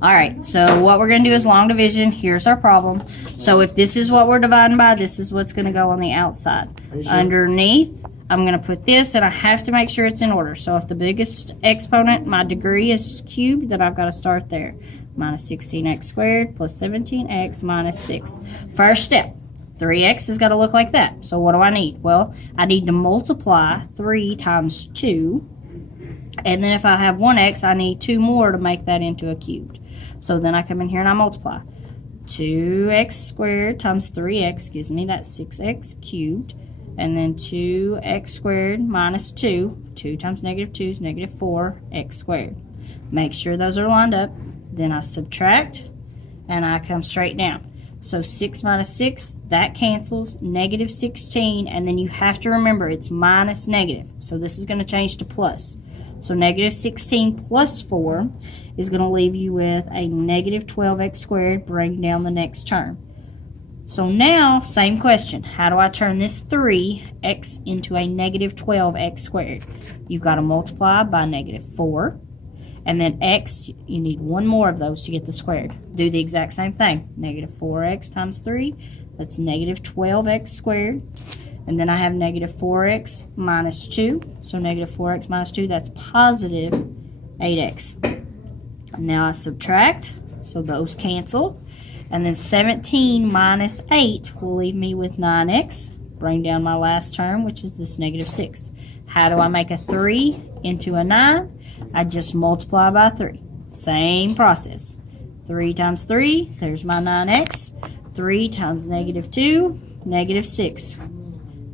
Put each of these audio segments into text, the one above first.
All right, so what we're going to do is long division. Here's our problem. So if this is what we're dividing by, this is what's going to go on the outside. Sure? Underneath, I'm going to put this, and I have to make sure it's in order. So if the biggest exponent, my degree, is cubed, then I've got to start there. Minus 16x squared plus 17x minus 6. First step, 3x has got to look like that. So what do I need? Well, I need to multiply 3 times 2. And then if I have 1x, I need 2 more to make that into a cubed. So then I come in here and I multiply. 2x squared times 3x gives me that 6x cubed. And then 2x squared minus 2. 2 times negative 2 is negative 4x squared. Make sure those are lined up. Then I subtract, and I come straight down. So 6 minus 6, that cancels. Negative 16, and then you have to remember it's minus negative. So this is going to change to plus. So negative 16 plus 4 is going to leave you with a negative 12x squared, bring down the next term. So now, same question. How do I turn this 3x into a negative 12x squared? You've got to multiply by negative 4. And then x, you need 1 more of those to get the squared. Do the exact same thing. Negative 4x times 3, that's negative 12x squared. And then I have negative 4x minus 2. So negative 4x minus 2, that's positive 8x. Now I subtract, so those cancel. And then 17 minus 8 will leave me with 9x. Bring down my last term, which is this negative 6. How do I make a 3 into a 9? I just multiply by 3. Same process. 3 times 3, there's my 9x. 3 times negative 2, negative 6.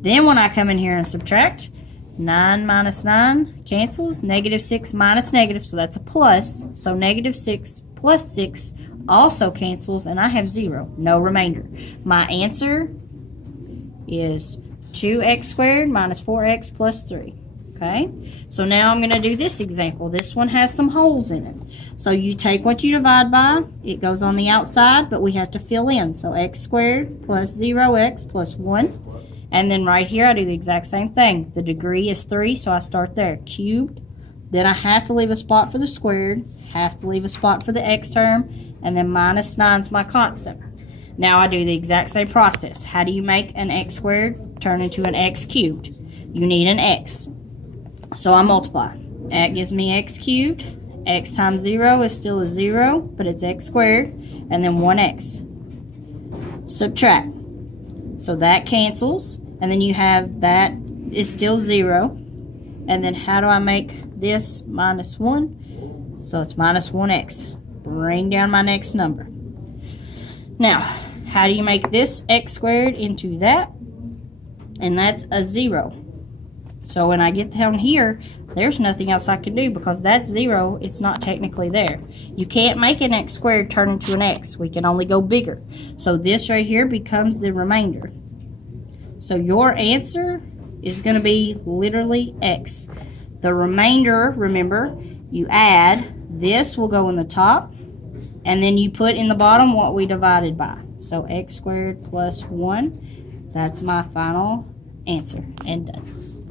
Then when I come in here and subtract, 9 minus 9 cancels. Negative 6 minus negative, so that's a plus. So negative 6 plus 6 also cancels, and I have 0, no remainder. My answer is 2x squared minus 4x plus 3. Okay, so now I'm going to do this example. This one has some holes in it. So you take what you divide by, it goes on the outside, but we have to fill in. So x squared plus 0x plus 1. And then right here, I do the exact same thing. The degree is 3, so I start there. Cubed. Then I have to leave a spot for the squared, have to leave a spot for the x term, and then minus 9 is my constant. Now I do the exact same process. How do you make an x squared turn into an x cubed? You need an x. So I multiply. That gives me x cubed. X times 0 is still a 0, but it's x squared. And then 1x. Subtract. So that cancels. And then you have that is still 0. And then how do I make this minus 1? So it's minus 1x. Bring down my next number. Now, how do you make this x squared into that? And that's a 0. So when I get down here, there's nothing else I can do because that's 0. It's not technically there. You can't make an x squared turn into an x. We can only go bigger. So this right here becomes the remainder. So your answer is going to be literally x. The remainder, remember, you add. This will go in the top. And then you put in the bottom what we divided by. So x squared plus 1. That's my final answer. And done.